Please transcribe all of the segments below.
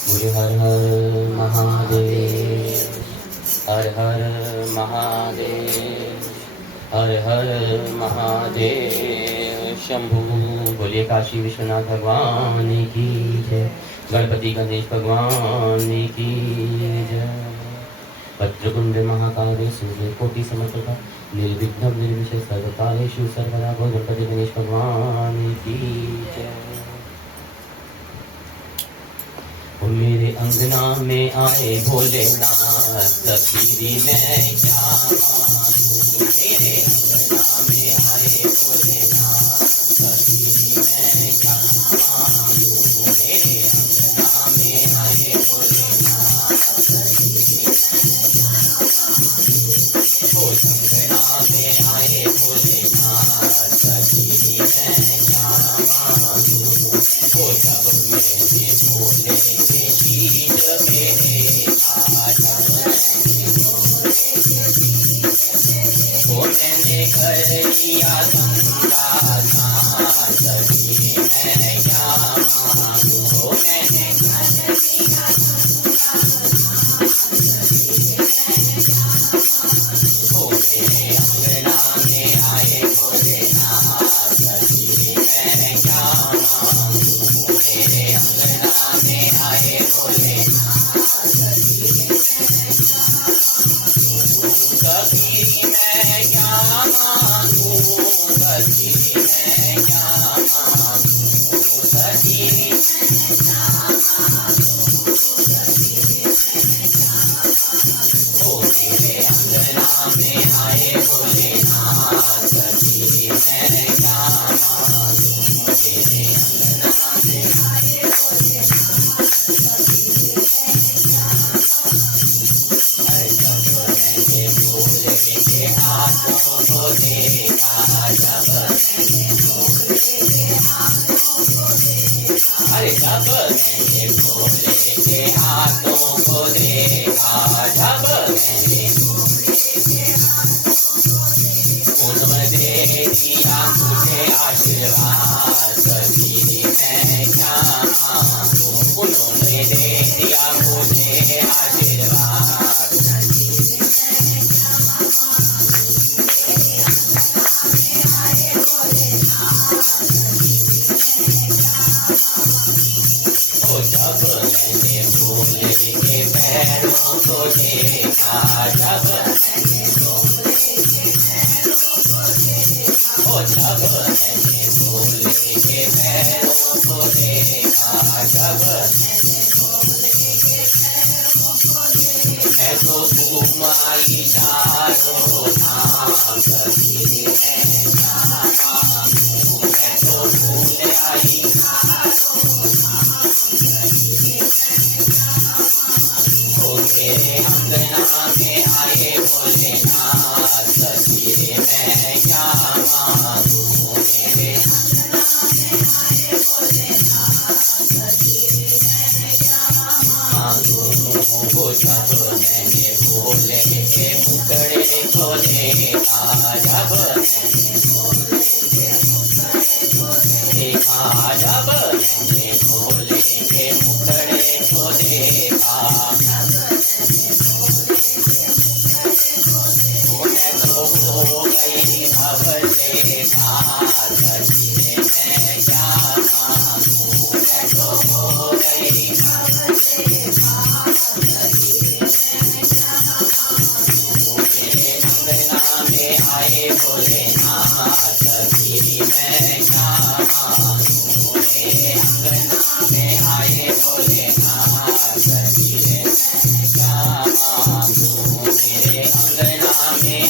बोले हर हर महादेव, हर हर महादेव, हर हर महादेव शंभू। बोलिए काशी विश्वनाथ भगवान की जय, गणपति गणेश भगवान की जय। वज्रकुंड महाकाय सूर्य कोटि समप्रभा, निर्विघ्नं निर्विशेष सर्वकार्येषु सर्वदा। गणपति गणेश भगवान की जय। मेरे अंगना में आए भोलेनाथ, तस्वीरी मैं क्या मांगूं। मेरे अंगना में आए भोलेनाथ, तस्वीरी मैं क्या मांगूं। मेरे अंगना में आए भोलेनाथ, ओ अंगना में आए भोलेनाथ, तस्वीरी मैं क्या मांगूं। ओ जब मैंने भोले मैंने कर लिया गंगा स्नान, तभी मैं क्या मांगूं। मैंने कर लिया मेरे अंगना में आए भोलेनाथ, तभी मैं क्या मांगूं। मेरे अंगना में आए भोलेनाथ, कभी मैं क्या मांगूं, कभी मैं क्या मांगूं, कभी ओ मेरे अंगना में आए भोलेनाथ, कभी मैं क्या मांगूं। मेरे अंगना में आए भोले के हाथों को देखा जब, अरे जब मैंने भोले के हाथों को देखा, जब मैंने उन्होंने दिया मुझे आशीर्वाद, कभी मैं क्या मांगूं। उन्होंने दे दिया मुझे आशीर्वाद, जब मैंने भोले के पैरों को देखा, जब जब मैंने भोले के पैरों को देखा, जब मैं तो घूम आई चारों धाम, कभी मैं क्या मांगूं। मैं तो भूल आई मेरे अंगना में आए भोलेनाथ, तस्वीर मैं क्या मांगूं। मेरे अंगना में आए भोलेनाथ, तस्वीर मैं क्या मांगूं। वो जब मैंने भोले के मुखड़े को देखा, जब देखा, जब मैंने भोले के मुखड़े को देखा, हो गई भव से पार, कभी मैं क्या मांगूं। मैं तो हो गई भव से पार, कभी मैं क्या मांगूं। मेरे अंगना में आए भोलेनाथ, कभी मैं क्या मांगूं। मेरे अंगना में आए भोलेनाथ, कभी मैं क्या मांगूं। मेरे अंगना में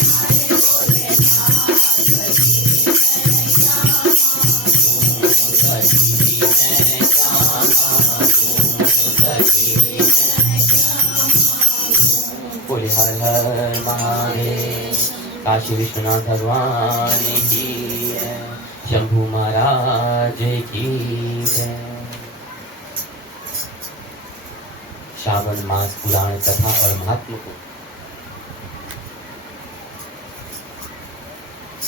बोले हर हर महादेव, काशी विश्वनाथ भगवान की जय, शंभू महाराज की जय। श्रावण मास पुराण कथा और महात्म को,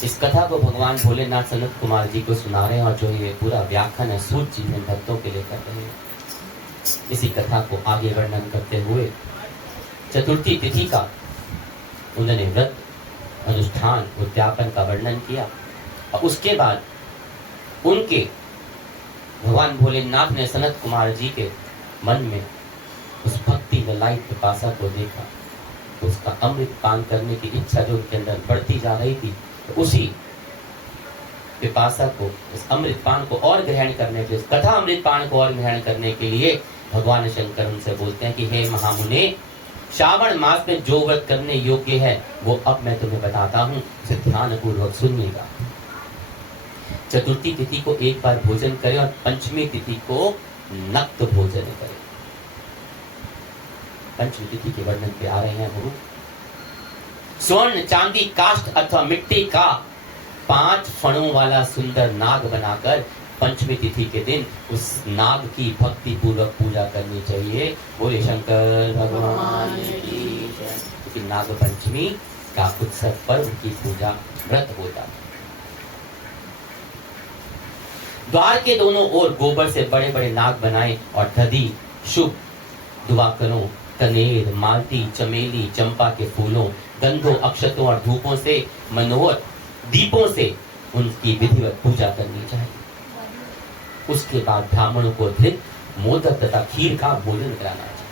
इस कथा को भगवान भोलेनाथ सनत कुमार जी को सुना रहे हैं और जो ये पूरा व्याख्यान है सूत जी में भक्तों के लिए कर रहे हैं। इसी कथा को आगे वर्णन करते हुए चतुर्थी तिथि का उन्होंने व्रत अनुष्ठान उद्यापन का वर्णन किया और उसके बाद उनके भगवान भोलेनाथ ने सनत कुमार जी के मन में उस भक्ति ललाई पिपासा को देखा, उसका अमृत पान करने की इच्छा जो उनके अंदर बढ़ती जा रही थी, तो उसी पिपासा को, उस अमृत पान को और ग्रहण करने के लिए, कथा अमृत पान को और ग्रहण करने के लिए भगवान शंकर उनसे बोलते हैं कि हे महामुने, श्रावण मास में जो व्रत करने योग्य है वो अब मैं तुम्हें बताता हूँ, उसे ध्यान पूर्वक सुनिएगा। चतुर्थी तिथि को एक बार भोजन करें और पंचमी तिथि को नक्त भोजन करें। पंचमी तिथि के वर्णन पे आ रहे हैं गुरु। स्वर्ण, चांदी, काष्ठ अथवा मिट्टी का 5 फणों वाला सुंदर नाग बनाकर पंचमी तिथि के दिन उस नाग की भक्ति पूर्वक पूजा करनी चाहिए। बोले शंकर भगवान की जय। क्योंकि नाग पंचमी का उत्सव पर्व की पूजा व्रत होता है। द्वार के दोनों ओर गोबर से बड़े बड़े नाग बनाएं और दधी, शुभ, दुआकरों, कनेर, मालती, चमेली, चंपा के फूलों, गंधों, अक्षतों और धूपों से, मनोहर दीपों से उनकी विधिवत पूजा करनी चाहिए। उसके बाद ब्राह्मणों को घृत, मोदक तथा खीर का भोजन कराना चाहिए।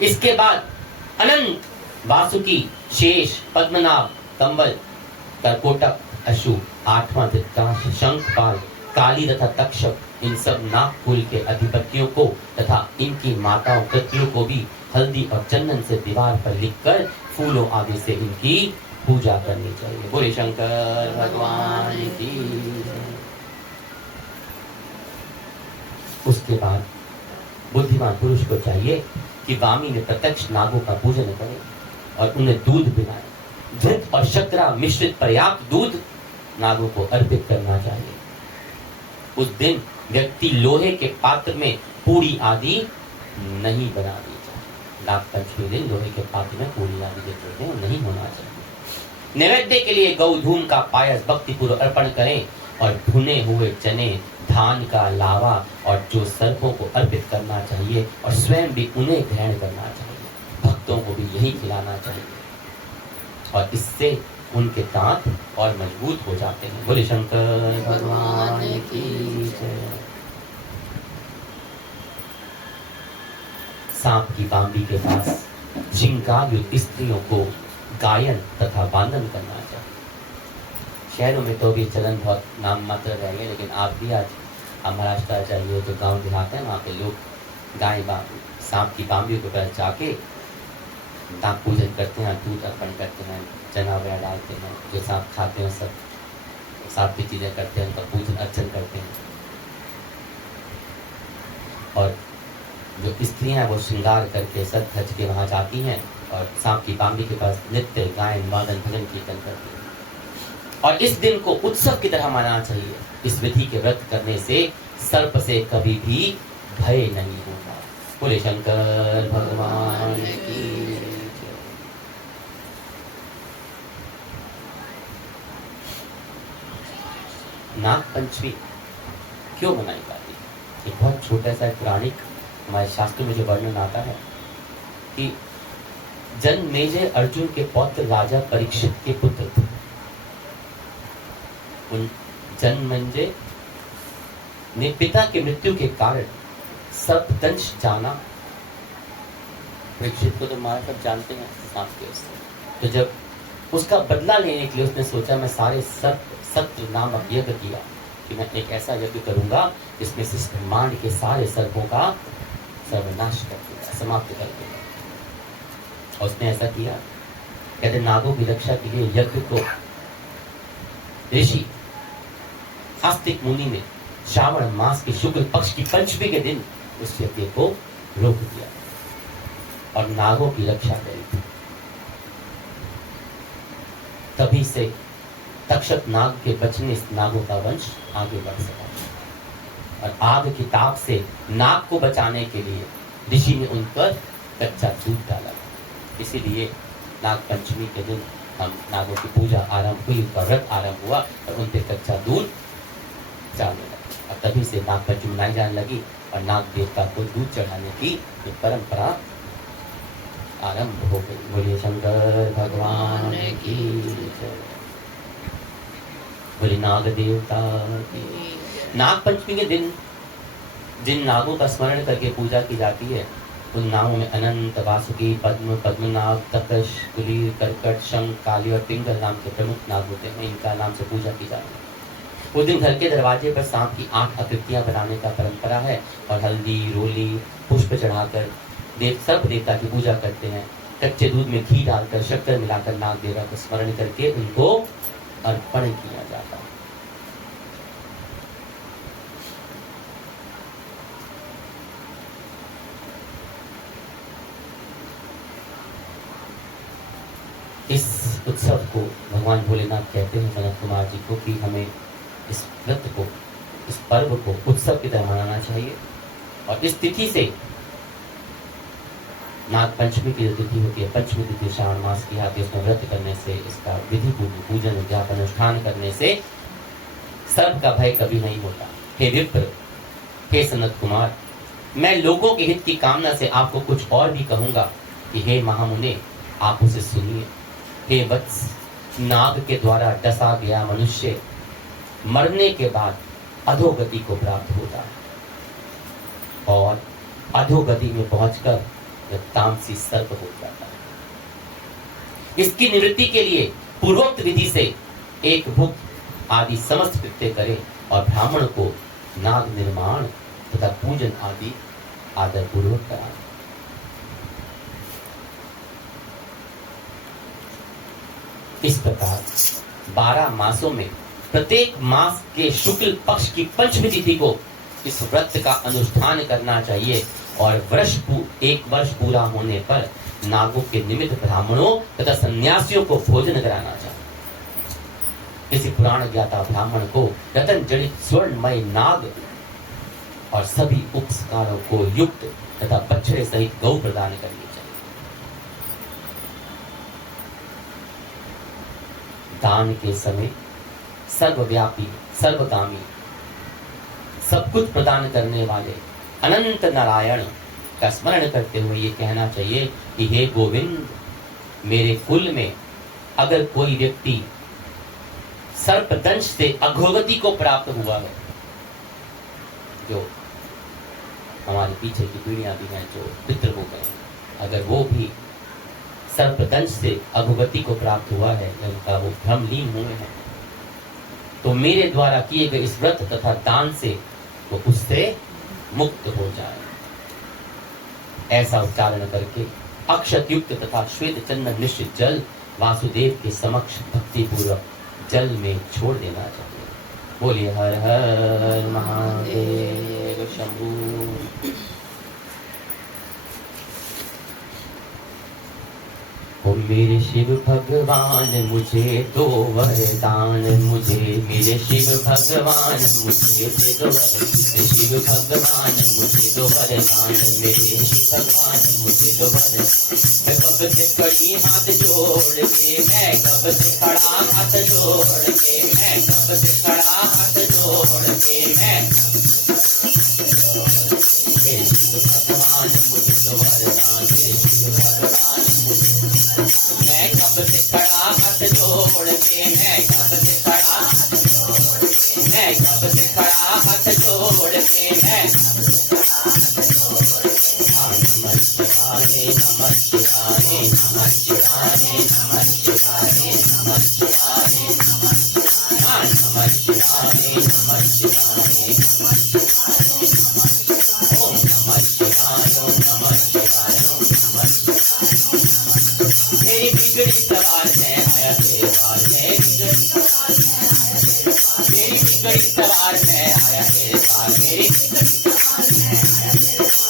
इसके बाद अनंत, वासुकी, शेष, पद्मनाभ, कंबल, करकोटक, अशु, 8वां दिक्काश, शंखपाल, काली तथा तक्षक, इन सब नाग कुल के अधिपतियों को तथा इनकी माताओं पत्नियों को भी हल्दी और चंदन से दीवार पर लिखकर फूलों आदि से इनकी पूजा करनी चाहिए। बोले शंकर भगवान की। उसके बाद बुद्धिमान पुरुष को चाहिए कि वामी में प्रत्यक्ष नागों का पूजन करे और उन्हें दूध पिलाए। घृत और शर्करा मिश्रित पर्याप्त दूध नागों को अर्पित करना चाहिए। उस दिन व्यक्ति लोहे के पात्र में पूरी आदि नहीं बनानी चाहिए। नाग पंचमी दिन लोहे के पात्र में पूरी आदि जो नहीं होना चाहिए। नैवेद्य के लिए गौधूम का पायस भक्ति पूर्वक अर्पण करें और भुने हुए चने, धान का लावा और जो सर्पों को अर्पित करना चाहिए और स्वयं भी उन्हें ग्रहण करना चाहिए। भक्तों को भी यही खिलाना चाहिए और इससे उनके दांत और मजबूत हो जाते हैं। बोले शंकर भगवान की जय। सांप की बांबी के पास श्रृंगार युक्त स्त्रियों को गायन तथा वादन करना चाहिए। शहरों में तो भी चलन बहुत नाम मात्र रह गए, लेकिन आप भी आज महाराष्ट्र आ जाइए जो गांव देहात है, वहाँ पे लोग गाय सांप की बांबियों के पास जाके नाग पूजन करते हैं, दूध अर्पण करते हैं, चना वगैरह डालते हैं, जो सांप खाते हैं सब सांप की चीजें करते हैं, उनका पूजन अर्चन करते हैं। और जो स्त्रियां वो श्रृंगार करके सज धज के वहां जाती हैं और सांप की बांबी के पास नृत्य, गायन, वादन, भजन कीर्तन करती हैं। और इस दिन को उत्सव की तरह मनाना चाहिए। इस विधि के व्रत करने से सर्प से कभी भी भय नहीं होगा। बोले शंकर भगवान की। नाग पंचमी क्यों मनाई जाती है? एक बहुत छोटा सा पौराणिक हमारे शास्त्र में जो वर्णन आता है कि जन्मेजय अर्जुन के पौत्र राजा परीक्षित के पुत्र थे। उन जन्मेजय ने पिता की मृत्यु के कारण सर्पदंश जाना। परीक्षित को तो मारा सब जानते हैं सांप के उससे। तो जब उसका बदला लेने के लिए उसने सोचा मैं सारे सत्र नामक यज्ञ किया कि मैं एक ऐसा यज्ञ करूंगा जिसमें से ब्रह्मांड के सारे सर्पों का सर्वनाश कर दूंगा, समाप्त कर दूंगा। और उसने ऐसा किया। कहते नागों की रक्षा के लिए यज्ञ को ऋषि आस्तिक मुनि ने श्रावण मास के शुक्ल पक्ष की पंचमी के दिन उस यज्ञ को रोक दिया और नागों की रक्षा करी थी। तभी से तक्षक नाग के बचने इस नागों का वंश आगे बढ़ सका। और आग की ताप से नाग को बचाने के लिए ऋषि ने उन पर कच्चा दूध डाला। इसीलिए नाग पंचमी के दिन हम नागों की पूजा आरंभ हुई, उनका व्रत आरंभ हुआ और उन पर कच्चा दूध डालने लगा। अब तभी से नाग पंचमी मनाई जाने लगी और नाग देवता को दूध चढ़ाने की ये परंपरा आरंभ हो गई। बोलिए शंकर भगवान की जय। बोले नाग देवता की। नाग पंचमी के दिन जिन नागों का स्मरण करके पूजा की जाती है उन नागों में अनंत, वासुकी, पद्म, पद्मनाग, तपस, कुलीर, कर्कट, शंख, काली और पिंगल नाम के प्रमुख नाग होते हैं। इनका नाम से पूजा की जाती है। उस दिन घर के दरवाजे पर सांप की 8 आकृतियां बनाने का परंपरा है और हल्दी, रोली, पुष्प चढ़ाकर सर्प देवता की पूजा करते हैं। कच्चे दूध में घी डालकर, शक्कर मिलाकर नाग देवता को स्मरण करके उनको अर्पण किया जाता है। इस उत्सव को भगवान भोलेनाथ कहते हैं सनत कुमार जी को कि हमें इस व्रत को, इस पर्व को उत्सव की तरह मनाना चाहिए। और इस तिथि से, नाग पंचमी की जो तिथि होती है, पंचमी तिथि श्रावण मास की आती है, इसमें व्रत करने से, इसका विधि पूजन ज्ञापन अनुष्ठान करने से सर्प का भय कभी नहीं होता। हे विप्र, हे सनत कुमार, मैं लोगों के हित की कामना से आपको कुछ और भी कहूंगा कि हे महामुने, आप उसे सुनिए। हे वत्स, नाग के द्वारा डसा गया मनुष्य मरने के बाद अधोगति को प्राप्त होता है और अधोगति में पहुंचकर वह तामसी सर्प हो जाता है। इसकी निवृत्ति के लिए पूर्वोक्त विधि से एक भुक्त आदि समस्त कृत्य करें और ब्राह्मण को नाग निर्माण तथा पूजन आदि आदर पूर्वक कराएं। इस प्रकार 12 मासों में प्रत्येक मास के शुक्ल पक्ष की पंचमी तिथि को इस व्रत का अनुष्ठान करना चाहिए और एक वर्ष पूरा होने पर नागों के निमित्त ब्राह्मणों तथा सन्यासियों को भोजन कराना चाहिए। इसी पुराण ज्ञाता ब्राह्मण को रतन जड़ित स्वर्णमय नाग और सभी उपस्कारों को युक्त तथा बछड़े सहित गौ प्रदान करनी चाहिए। दान के समय सर्वव्यापी, सर्वकामी, सब कुछ प्रदान करने वाले अनंत नारायण का स्मरण करते हुए ये कहना चाहिए कि हे गोविंद, मेरे कुल में अगर कोई व्यक्ति सर्पदंश से अधोगति को प्राप्त हुआ है, जो हमारे पीछे की पीढ़ियां भी हैं जो पितृ हो गए, अगर वो भी सर्पदंश से अधोगति को प्राप्त हुआ है, उनका वो भ्रमलीन हुए हैं, तो मेरे द्वारा किए गए इस व्रत तथा दान से वो उससे मुक्त हो जाए। ऐसा उच्चारण करके अक्षत युक्त तथा श्वेत चंदन मिश्रित जल वासुदेव के समक्ष भक्ति पूर्वक जल में छोड़ देना चाहिए। बोलिए हर हर महादेव शंभू। ओ मेरे शिव भगवान मुझे दो वरदान, मुझे मेरे शिव भगवान मुझे दे दो वरदान, शिव भगवान मुझे दो वरदान, मेरे शिव भगवान मुझे दो वरदान। मैं कब से खड़ी हाथ जोड़ के, मैं कब से खड़ा हाथ जोड़ के, मैं कब से खड़ा हाथ जोड़ के, मैं मेरे शिव भगवान मुझे दो वरदान, मेरे शिव भगवान मुझे, मैं कब से खड़ा हाथ जोड़ के, मैं कब से खड़ा, मैं कब से खड़ा हाथ जोड़ के, मैं नमः शिवाय नमः शिवाय नमः शिवाय नमः शिवाय नमः शिवाय नमः शिवाय नमः शिवाय ओम नमः शिवाय ओम नमः शिवाय ओम नमः शिवाय। मेरी बिगड़ी सवार में आया तेरे द्वार, मेरी बिगड़ी सवार में आया तेरे द्वार, मेरी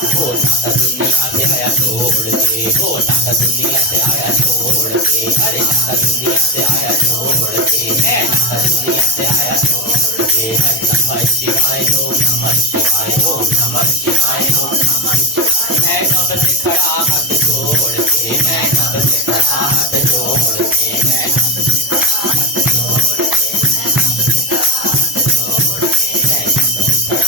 वो नाता दुनिया से आया छोड़ के, वो नाता दुनिया से आया छोड़ के, अरे नाता दुनिया से आया छोड़ के, मैं नाता दुनिया से आया छोड़ के। नमः शिवाय ओम नमः शिवाय ओम नमः शिवाय ओम नमः शिवाय। मैं कब से खड़ा हाथ जोड़ के, मैं कब से खड़ा हाथ जोड़ के, मैं कब से खड़ा हाथ जोड़ के, मैं कब से खड़ा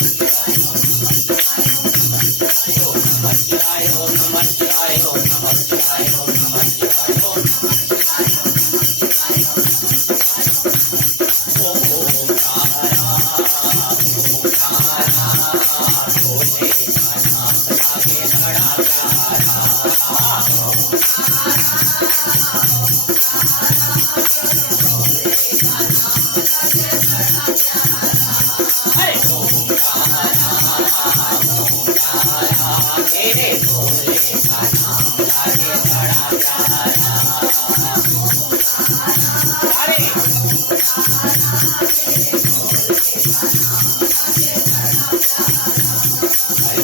मेरे भोले का नाम लागे बड़ा प्यारा। अरे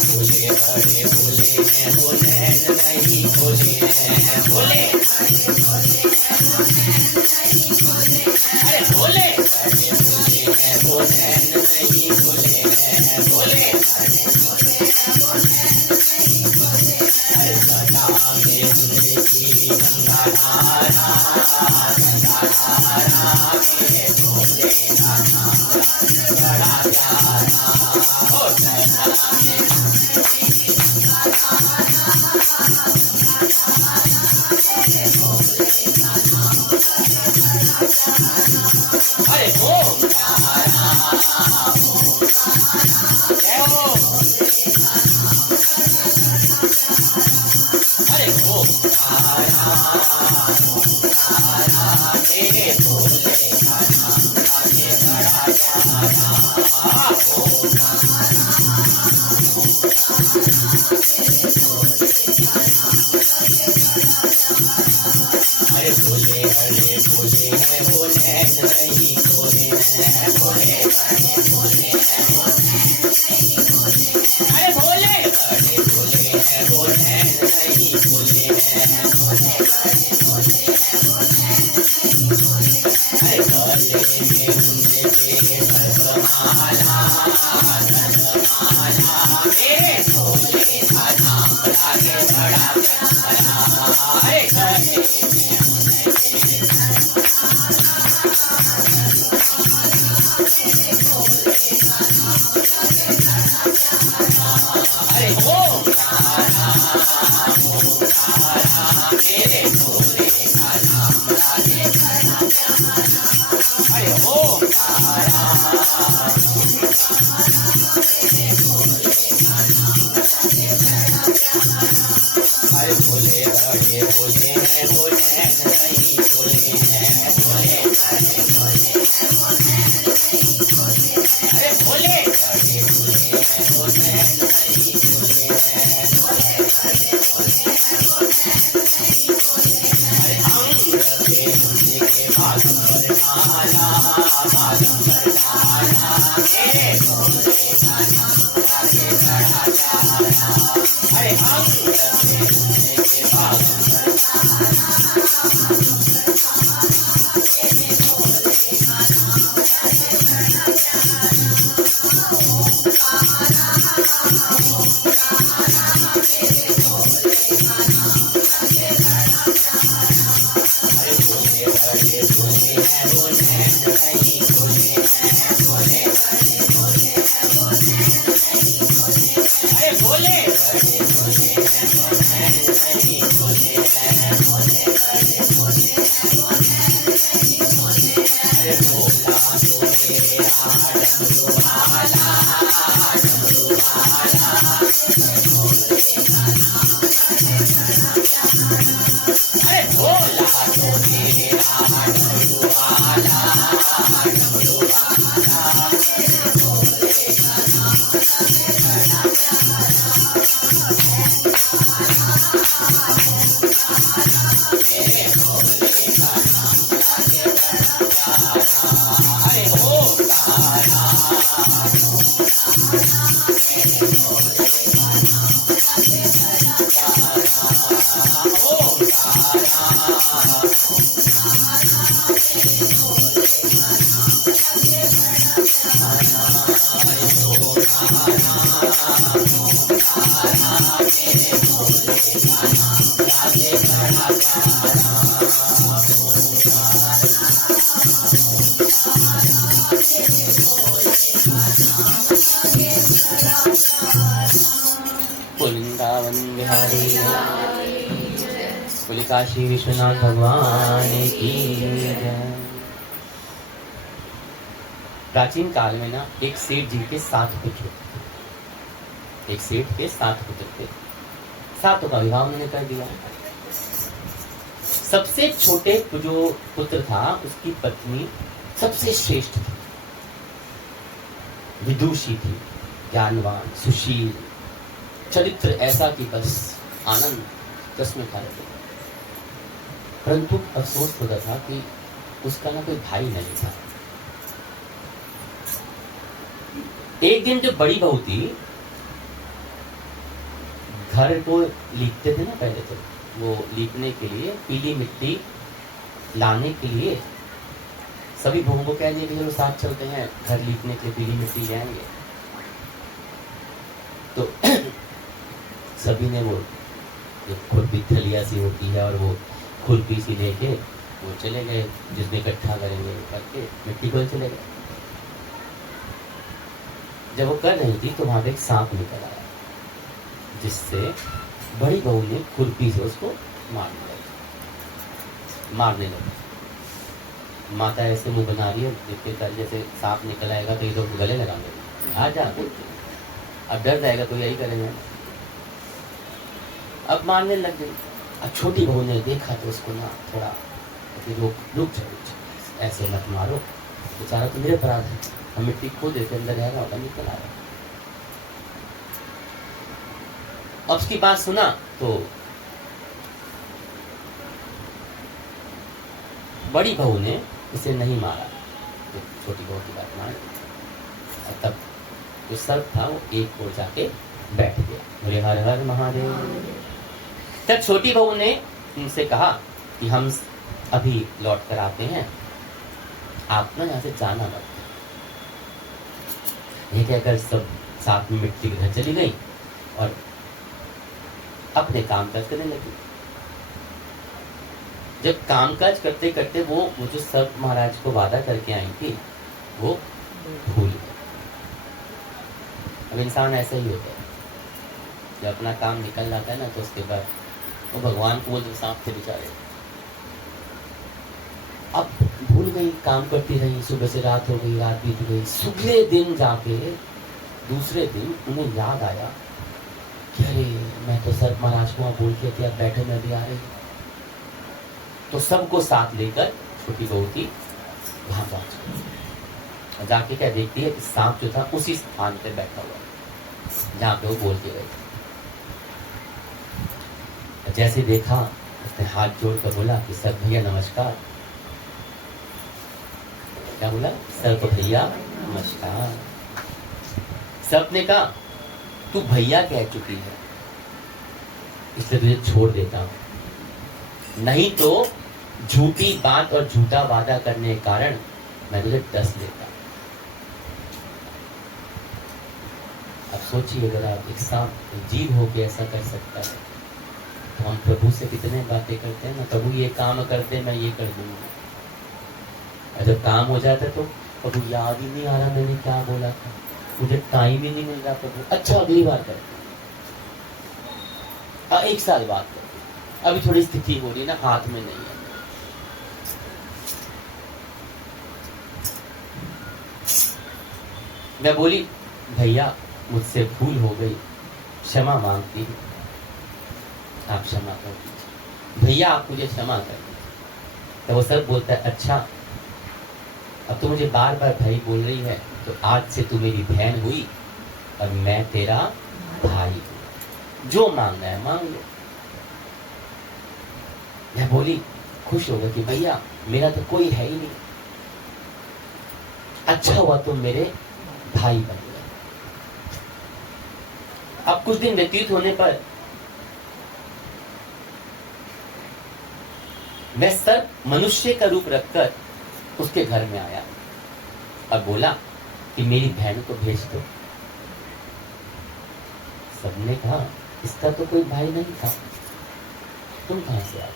भोले बड़े भोले हैं, भोले नहीं भोले हैं, भोले अरे भोले बड़े भोले हैं, भोले नहीं भोले हैं, भोले अरे सदा में उनकी गंगा धारा, गंगा धारा में भोले का नाम बड़ा प्यारा। ओ सदा अरे ओम जय ओम, अरे ओम मेरे भोले का नाम लागे बड़ा प्यारा। अरे भोले अरे भोले हैं, भोले नहीं भोले हैं, भोले अरे भोले हैं, अरे भोले अरे भोले हैं, भोले नहीं भोले हैं, अरे गले में उनके सर्वमाला, सर्वमाला मेरे भोले का नाम लागे बड़ा प्यारा। अरे गले अरे ओम मेरे भोले का नाम लागे, अरे ओम अरे भोले बड़े भोले हैं, भोले नहीं भोले हैं, भोले अरे भोले अरे भोले बड़े भोले हैं, भोले नहीं भोले हैं, अरे अंग पे उनके बागंबर माला, बागंबर माला मेरे भोले का नाम लागे बड़ा प्यारा। अरे अंग पे उनके बागंबर बड़े भोले हैं, भोले नहीं भोले हैं, भोले अरे भोले बड़े भोले हैं, भोले नहीं भोले हैं, अरे भोला भोलेरा डमरू वाला, डमरू वाला अरे भोला भोलेरा डमरू वाला, डमरू वाला मेरे भोले का नाम लागे बड़ा प्यारा। अरे ओम तारा ओम वृंदावन बिहारी बोले काशी विश्वनाथ भगवान की जय। प्राचीन काल में ना एक सेठ जी के 7 पुत्र थे। एक सेठ के 7 पुत्र थे, 7 का विवाह उन्होंने कर दिया। सबसे छोटे जो पुत्र था उसकी पत्नी सबसे श्रेष्ठ थी, विदुषी थी, ज्ञानवान, सुशील, चरित्र ऐसा कि बस आनंद चश्मे खा रहे थे। परंतु अफसोस होता था कि उसका ना कोई भाई नहीं था। एक दिन जब बड़ी बहू थी, घर को लीपते थे ना पहले, तो वो लीपने के लिए पीली मिट्टी लाने के लिए सभी बहुओं को कह दिया कि चलो साथ चलते हैं, घर लीपने के लिए पीली मिट्टी ले आएंगे। तो सभी ने वो खुरपी थलिया सी होती है और वो खुरपी सी लेके वो चले गए, जिसमें इकट्ठा करेंगे करके मिट्टी को चले गए। जब वो कर रही थी तो वहां पे एक सांप निकल आया, जिससे बड़ी बहू ने खुरपी से उसको मारने लगी। माता ऐसे मुंह बना रही है, देखते कर जैसे सांप निकल आएगा तो ये तो गले लगा देंगे, आ जा, अब डर जाएगा तो यही करेंगे। अब मारने लग गई। अब छोटी बहू ने देखा तो उसको ना थोड़ा रुक जाओ, ऐसे मत मारो, बेचारा तो मेरे अपराध है, हम मिट्टी खो देते, अंदर रहेगा होगा, निकल आएगा। अब उसकी बात सुना तो बड़ी बहू ने इसे नहीं मारा, तो छोटी बहू की बात मान। और तब जो सर्प था वो एक ओर जाके बैठ गया। बोले हर हर महादेव। तब छोटी बहू ने उनसे कहा कि हम अभी लौट कर आते हैं, आप ना यहाँ से जाना मत। ये कहकर सब साथ में मिट्टी के घर चली गई और अपने काम काज करने लगी। जब कामकाज करते करते वो जो सर्प महाराज को वादा करके आई थी वो भूल गए। अब इंसान ऐसा ही होता है, जब अपना काम निकल जाता है ना तो उसके बाद वो भगवान को बोलते सांप थे बेचारे। अब भूल गई, काम करती रही, सुबह से रात हो गई, रात बीत गई। सुगले दिन जाके दूसरे दिन उन्हें याद आया कि अरे मैं तो सर्प महाराज को बोल के थी, अब बैठे मैं भी आ रही। तो सबको साथ लेकर छोटी बहू थी वहां पहुंच गई। जाके क्या देखती है कि सांप जो था उसी स्थान पे बैठा हुआ जहां पे वो बोल के गए थे। जैसे देखा उसने हाथ जोड़कर बोला कि सर्प भैया नमस्कार। क्या बोला? सर्प भैया नमस्कार। सर्प ने कहा तू भैया कह चुकी है इसलिए तुझे छोड़ देता हूं, नहीं तो झूठी बात और झूठा वादा करने के कारण मैं तुझे डस लेता। अब सोचिए अगर आप एक सांप जीव होके ऐसा कर सकता है तो हम प्रभु से कितने बातें करते हैं ना, प्रभु ये काम करते मैं ये कर दूंगा। और जब काम हो जाता है तो प्रभु याद ही नहीं आ रहा मैंने क्या बोला था, मुझे टाइम ही नहीं मिल रहा प्रभु, अच्छा अगली बार करते, एक साल बाद करते, अभी थोड़ी स्थिति हो रही है ना, हाथ में नहीं है। मैं बोली भैया मुझसे भूल हो गई, क्षमा मांगती हूँ, आप क्षमा कर दीजिए भैया, आप मुझे क्षमा कर दीजिए। तो वो सर बोलता है अच्छा अब तो मुझे बार बार भाई बोल रही है, तो आज से तू मेरी बहन हुई और मैं तेरा भाई हूं, जो मांगना है मांग लो। मैं बोली खुश हो गया कि भैया मेरा तो कोई है ही नहीं, अच्छा हुआ तुम मेरे भाई बन गए। अब कुछ दिन व्यतीत होने पर मैं सर्प मनुष्य का रूप रखकर उसके घर में आया और बोला कि मेरी बहन को भेज दो। सबने कहा इसका तो कोई भाई नहीं था, तुम कहां से आए?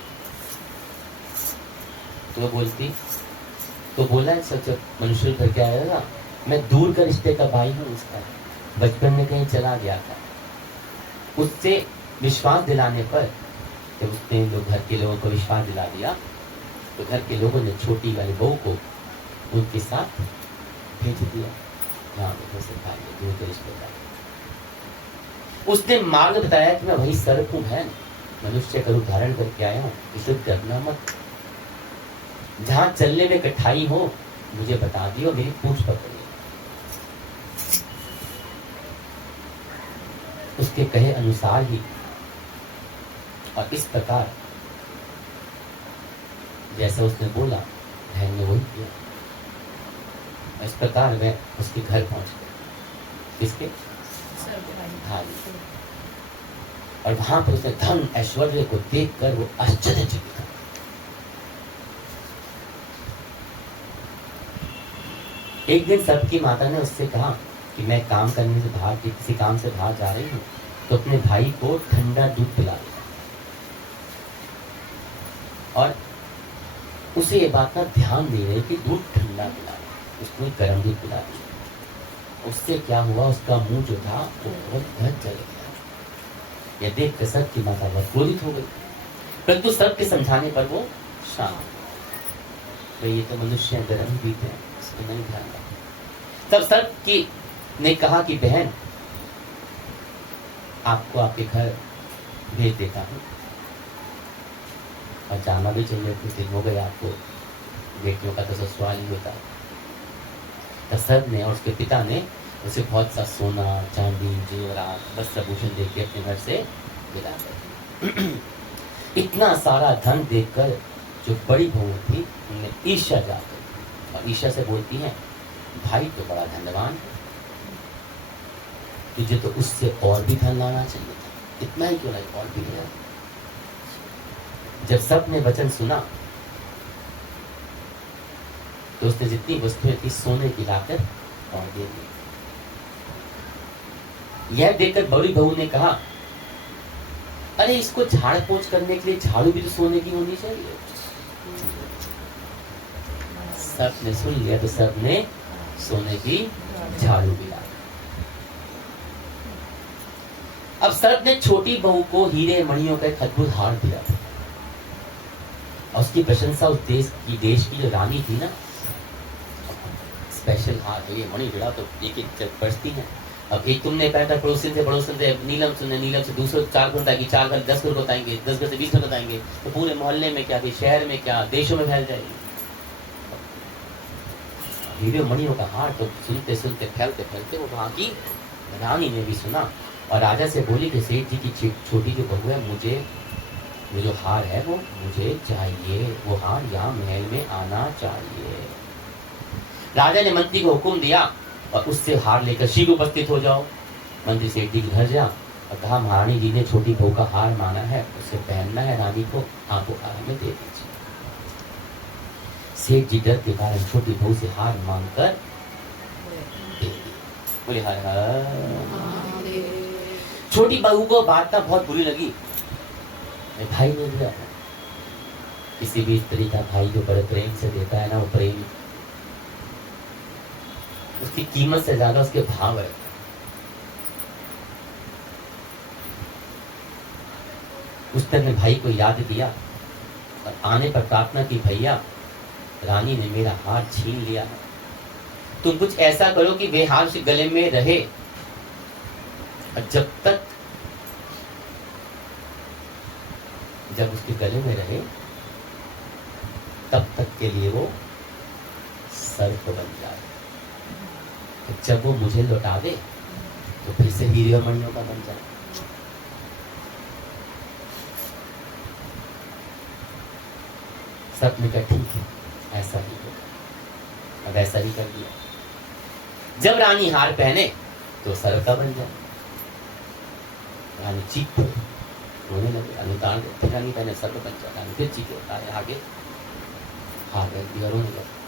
तो बोलती तो बोला सच मनुष्य घर के आएगा, मैं दूर का रिश्ते का भाई हूं उसका, बचपन में कहीं चला गया था। उससे विश्वास दिलाने पर जब उसने लोग घर के लोगों को विश्वास दिला दिया तो घर के लोगों ने छोटी वाली बहू को उनके साथ भेज दिया जहाँ पे से दूर के रिश्तेदार। उसने मार्ग बताया कि मैं वही सर्प हूँ बहन, मनुष्य का रूप धारण करके आया हूँ, इसे डरना मत, जहाँ चलने में कठिनाई हो मुझे बता दियो, मेरी पूछ पकड़िए। उसके कहे अनुसार ही, और इस प्रकार जैसा उसने बोला बहन ने वही किया। इस प्रकार मैं उसके घर पहुंच गया। किसके? भाई। और वहां पर उसने धन ऐश्वर्य को देखकर वो आश्चर्यचकित था। एक दिन सर्प की माता ने उससे कहा कि मैं काम करने से बाहर, किसी काम से बाहर जा रही हूँ, तो अपने भाई को ठंडा दूध पिला देगा। और उसे ये बात का ध्यान नहीं रही कि दूध ठंडा पिला, उसने गर्म दूध पिला दिया। उससे क्या हुआ, उसका मुंह जो था वो बहुत जल गया। यह देख कर सर्प की माता बहुत क्रोधित हो गई, परंतु सर्प के समझाने पर वो शांत। तो ये तो मनुष्य गर्म पीते हैं, इसमें नहीं ध्यान रखा। तब सर्प की ने कहा कि बहन, आपको आपके घर भेज देता हूँ, और जाना भी चाहिए, कुछ दिन हो गए आपको, बेटियों का तो ससुराल ही होता है। तो सर्प ने और उसके पिता ने उसे बहुत सा सोना चांदी जेवरात वस्त्र भूषण देके अपने घर से विदा कर दिया। इतना सारा धन देखकर जो बड़ी बहू थी उन्हें ईर्ष्या जाकर, और ईर्ष्या से बोलती हैं, भाई तो बड़ा धनवान है, तुझे तो उससे और भी धन लाना चाहिए था, इतना ही क्यों नहीं और भी लिया। जब सर्प ने वचन सुना तो उसने जितनी वस्तुएं थी सोने की लाकर और दे दी। यह देखकर बड़ी बहू ने कहा, अरे इसको झाड़ पोंछ करने के लिए झाड़ू भी तो सोने की होनी चाहिए। सर्प ने सुन लिया तो सर्प ने सोने की झाड़ू भी ला। अब सर्प ने छोटी बहू को हीरे मणियों का एक अद्भुत हार दिया, और उसकी प्रशंसा उस देश की जो रानी थी ना, स्पेशल हार है ये, मणि जड़ा तो एक एक बरसती है। अब एक तुमने पहना था, पड़ोसन से नीलम सुनने, नीलम से दूसरे 4 गुण बताएगी, 4 घर 10 गुण बताएंगे, 10 घर से 20 गुण बताएंगे, तो पूरे मोहल्ले में क्या, शहर में क्या, देशों में फैल जाएगी। हीरे मणियों का हार तो सुनते सुनते फैलते फैलते वो वहां की रानी ने भी सुना, और राजा से बोली कि सेठ जी की छोटी जो बहू है, मुझे वो जो हार है वो मुझे चाहिए, वो हार यहाँ महल में आना चाहिए। राजा ने मंत्री को हुक्म दिया और उससे हार लेकर शीघ्र उपस्थित हो जाओ। मंत्री सेठ जी के घर जा और कहा, महारानी जी ने छोटी बहू का हार मांगा है, उसे पहनना है रानी को, आप वो हार में दे दीजिए। सेठ जी डर के कारण छोटी बहू से हार मांगकर दे दी। बोले हर हर। छोटी बहू को बात ना बहुत बुरी लगी, भाई ने दिया। किसी भी स्त्री का भाई जो बड़े प्रेम से देता है ना, वो प्रेम उसकी कीमत से ज्यादा उसके भाव है। उसने अपने भाई को याद किया और आने पर प्रार्थना की, भैया रानी ने मेरा हार छीन लिया है, तुम कुछ ऐसा करो कि वे हार से गले में रहे, और जब उसके गले में रहे तब तक के लिए वो सर्प बन जाए, तो जब वो मुझे लौटा दे तो फिर से हीरे और मणियों का बन जाए। सर्प ने कहा ठीक है, ऐसा ही होगा। अब ऐसा ही कर दिया। जब रानी हार पहने तो सर्प का बन जाए। रानी चीख पड़ी, रोने लगे, अनुतार दे, फिर रानी पहने सर्प बन जाए। रानी फिर चीखे, आगे हार रख दिया, रोने लगे।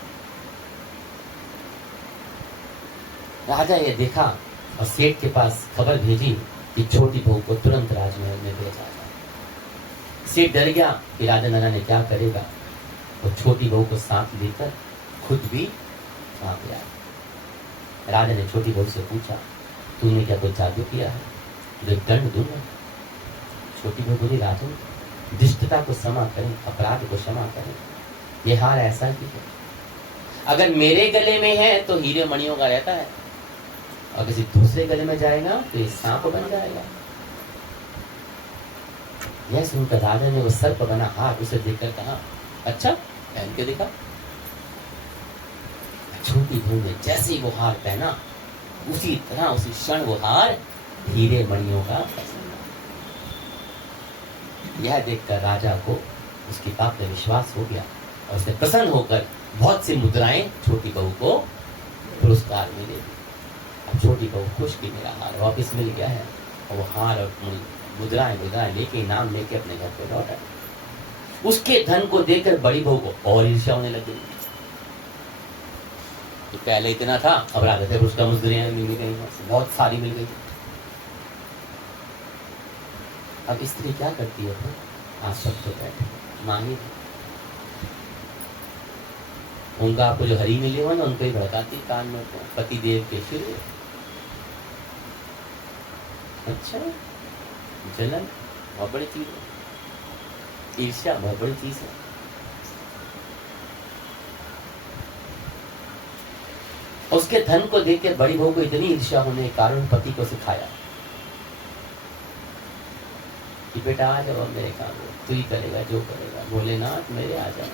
राजा ये देखा और सेठ के पास खबर भेजी कि छोटी बहू को तुरंत राजमहल में भेजा जाए। सेठ डर गया कि राजा नाना ने क्या करेगा, तो छोटी बहू को साथ लेकर खुद भी वहां पे आया। राजा ने छोटी बहू से पूछा, तूने क्या कोई जादू किया है, तुझे दंड दूंगा। छोटी बहू बोली, राजन दुष्टता को क्षमा करें, अपराध को क्षमा करें, ये हार ऐसा ही है, अगर मेरे गले में है तो हीरे मणियों का रहता है, और किसी दूसरे गले में जाएगा तो ये सांप बन जाएगा। यह सुनकर राजा ने वो सर्प बना हार उसे देखकर कहा, अच्छा पहन के दिखा। छोटी बहू ने जैसे ही वो हार पहना, उसी तरह उसी क्षण वो हार हीरे मणियों का खजाना। यह देखकर राजा को उसकी बात में विश्वास हो गया और उसने प्रसन्न होकर बहुत सी मुद्राएं छोटी बहू को पुरस्कार में दे दी। अब छोटी बहू खुश की मेरा हार वापिस मिल गया है, और वो हार और मुद्राएं लेके इनाम लेके अपने घर पे लौट आई। उसके धन को देखकर बड़ी बहू को और ईर्ष्या होने लगी। तो पहले इतना था, अब राजा थे उसका मुद्राएं मिल गई, बहुत सारी मिल गई। अब स्त्री क्या करती है? आज सब तो बैठे मांगी उनका आपको जो हरी मिले हो ना, उनको ही भड़काती कान में पति देव के फिर। अच्छा, जलन बहुत बड़ी चीज है, ईर्ष्या बहुत बड़ी चीज है। उसके धन को देख के बड़ी बहू को इतनी ईर्ष्या होने के कारण पति को सिखाया कि बेटा आ जाओ मेरे काम, तू ही करेगा जो करेगा, भोलेनाथ मेरे आ जाओ।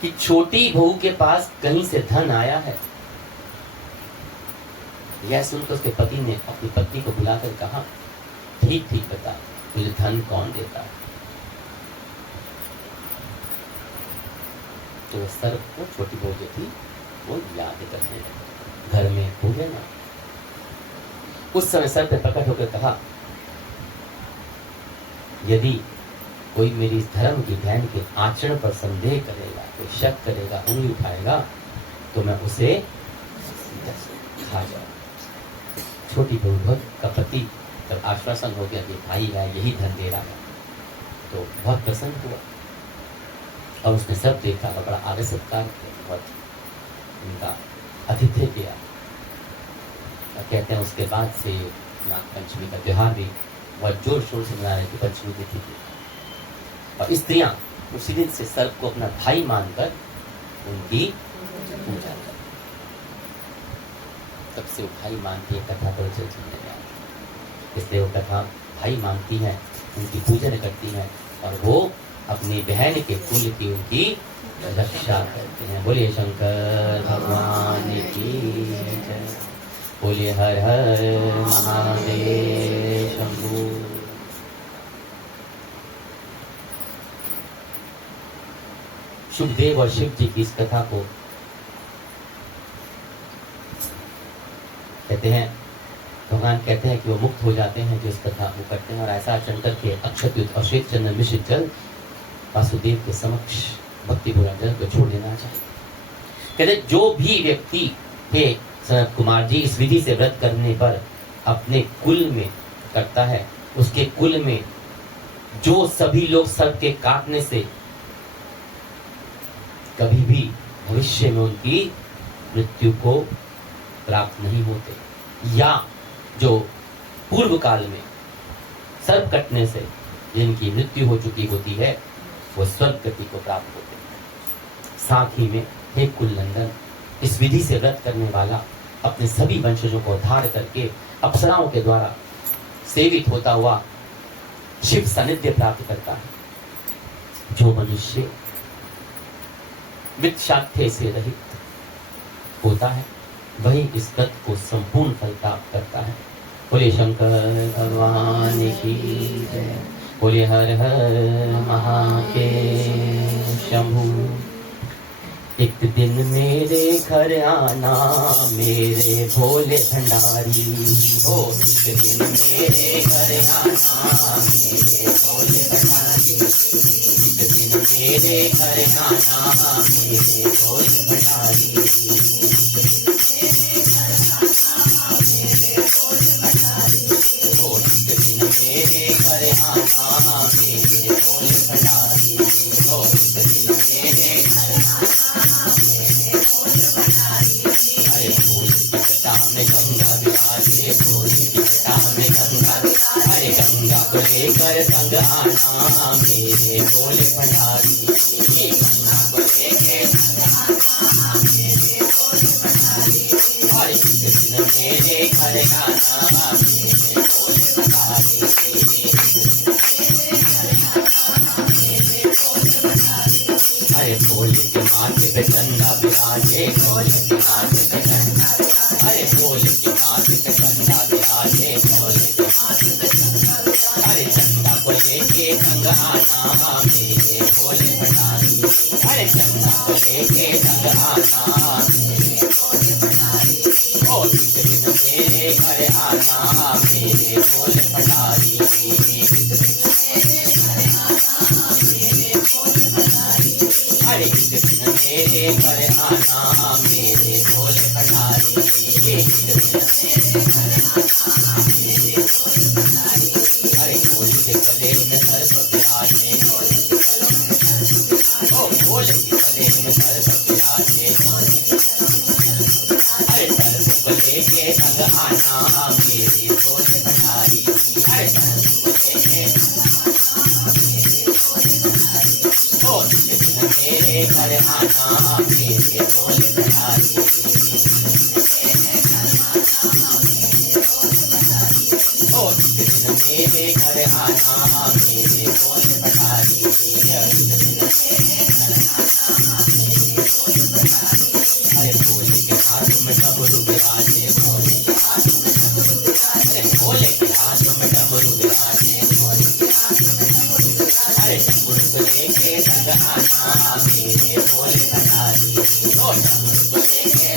कि छोटी बहू के पास कहीं से धन आया है, यह सुनकर उसके पति ने अपनी पत्नी को बुलाकर कहा, ठीक ठीक बता मुझे धन कौन देता है। तो सर्प को छोटी बहू जो थी वो याद करने लगी, घर में हो गया ना। उस समय सर्प ने प्रकट होकर कहा, यदि कोई मेरी इस धर्म की बहन के आचरण पर संदेह करेगा, कोई शक करेगा, उंगली उठाएगा, तो मैं उसे खा जाऊं। छोटी बहू का पति जब आश्वासन हो गया कि भाई है यही धन दे रहा है, तो बहुत प्रसन्न हुआ और उसने सब देखा और बड़ा आदर सत्कार किया, बहुत उनका आतिथ्य किया। और कहते हैं उसके बाद से नागपंचमी का त्योहार भी बहुत जोर शोर से मना रहे थे, पंचमी तिथि थी। और स्त्रियां उसी दिन से सर्प को अपना भाई मानकर उनकी पूजा करती, तब से वो भाई मानती है। कथा पर सुनने में आती, इसलिए वो कथा भाई मानती है, उनकी पूजन करती है और वो अपनी बहन के कुल की उनकी रक्षा करते हैं। बोलिए शंकर भगवान की जय, बोलिए हर हर महादेव शंभू। शुभदेव और शिव जी की इस कथा को कहते हैं, भगवान कहते हैं कि वो मुक्त हो जाते हैं जो इस कथा को करते हैं। और ऐसा आचरण करके अक्षत युद्ध और श्वेत चंद्र मिश्रित जल वासुदेव के समक्ष भक्ति पूरा जल को छोड़ देना चाहिए। कहते जो भी व्यक्ति हे सनत कुमार जी इस विधि से व्रत करने पर अपने कुल में करता है, उसके कुल में जो सभी लोग सर्प के काटने से कभी भी भविष्य में उनकी मृत्यु को प्राप्त नहीं होते, या जो पूर्व काल में सर्प कटने से जिनकी मृत्यु हो चुकी होती है, वो स्वर्ग गति को प्राप्त होते हैं। साथ ही में हे कुलनंदन, इस विधि से व्रत करने वाला अपने सभी वंशजों को उद्धार करके अप्सराओं के द्वारा सेवित होता हुआ शिव सानिध्य प्राप्त करता है। जो मनुष्य वित्त से रहित होता है, वही इस व्रत को संपूर्ण फल प्राप्त करता है। बोले शंकर भगवान की जय, बोले हर हर महादेव शंभू। एक दिन मेरे घर आना मेरे भोले भंडारी हो, एक दिन मेरे घर आना मेरे भोले भंडारी, एक दिन मेरे घर आना मेरे भोले भंडारी, हो एक दिन मेरे घर आना मेरे भोले भंडारी, हो एक दिन मेरे गंगा विराजे, अरे गंगा को लेकर संग आना मेरे भोले भंडारी, गंगा को लेकर हर एक दिन मेरे घर आना मेरे भोले भंडारी। अरे भोले के माथे पे चंदा विराजे, भोले के माथे पे चंदा, अरे भोले के माथे पे चंदा विराजे। अरे चंदा को लेके संग आना मेरे भोले भंडारी, अरे चंदा को लेके संग आना ओ किस दिन मेरे घर आना मेरे भोले भंडारी। अरे किस दिन मेरे घर आना मेरे भोले भंडारी। अरे भोले के गले में सर्प विराजे, ओ भोले के गले में सर्प विराजे, अरे सर्प को लेके संग आना मेरे भोले भंडारी। अरे सर्प को लेके ओ किस दिन मेरे घर आना मेरे भोले भंडारी। ओ किस दिन मेरे घर आना मेरे भोले भंडारी। अरे भोले के हाथ में डमरू विराजे, अरे भोले के हाथ में डमरू विराजे, अरे डमरू को लेके संग आना मेरे भोले भंडारी। ओ डमरू को लेके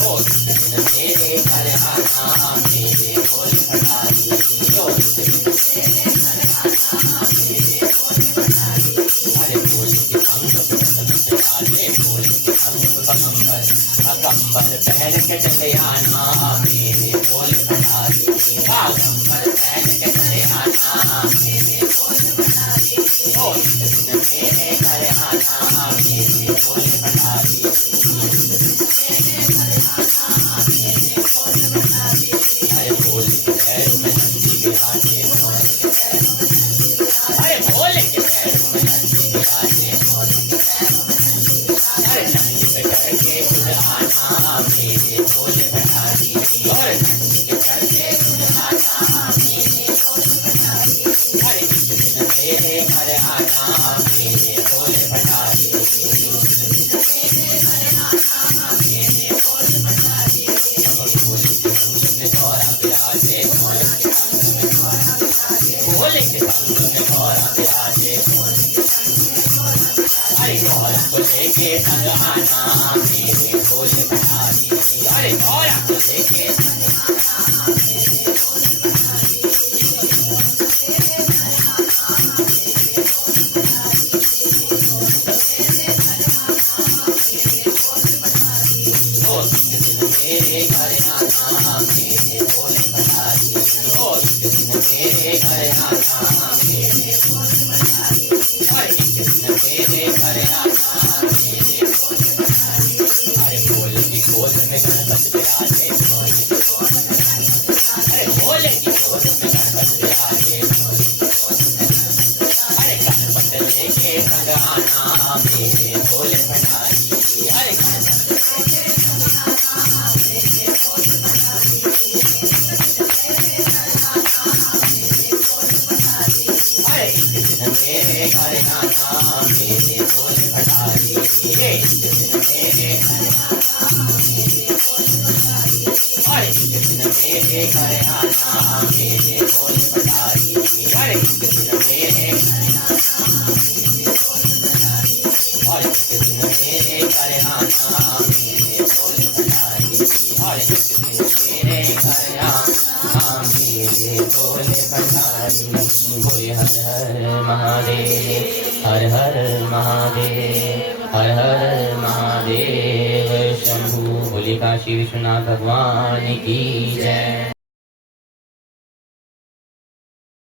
ओ किस दिन मेरे घर आना मेरे भोले भंडारी। ओ किस दिन अरे भोले के अंग पे डाले, भोले के अंग पे पगंबर पगंबर पहन के चले आना मेरे भोले भंडारी। पगंबर पहन के चले आना मेरे भोले भंडारी। ओ किस दिन मेरे घर आना मेरे भोले भंडारी। अरे भोले के पैर में नंदी विराजे, अरे भोले के पैर में नंदी विराजे, अरे नंदी पे चढ़ के खुद आना मेरे भोले भंडारी। और नंदी पे चढ़ के खुद आना मेरे भोले भंडारी। अरे किस दिन मेरे घर आना मेरे भोले भंडारी। भोले के संग में गौरा विराजे, भोले के संग में गौरा विराजे, अरे गौरा को लेके संग आना मेरे भोले भंडारी। अरे गौरा को लेके ओ किस दिन मेरे घर आना मेरे भोले भंडारी। ओ किस दिन मेरे घर आना मेरे भोले भंडारी। अरे किस दिन मेरे घर आना मेरे भोले भंडारी। अरे भोले की गोद में गणपत विराजे, अरे भोले की गोद में गणपत विराजे, अरे गणपत लेके संग आना मेरे भोले भंडारी। अरे अरे किस दिन मेरे घर आना मेरे भोले भंडारी। अरे किस दिन मेरे अरे किस दिन मेरे घर आना मेरे भोले भंडारी। अरे किस दिन मेरे अरे किस दिन मेरे घर आना मेरे भोले भंडारी। अरे किस दिन मेरे घर आना मेरे भोले भंडारी। बोले हर हर महादेव, हर हर महादेव, हर हर महादेव शंभु। बोले काशी विश्वनाथ भगवान की जय।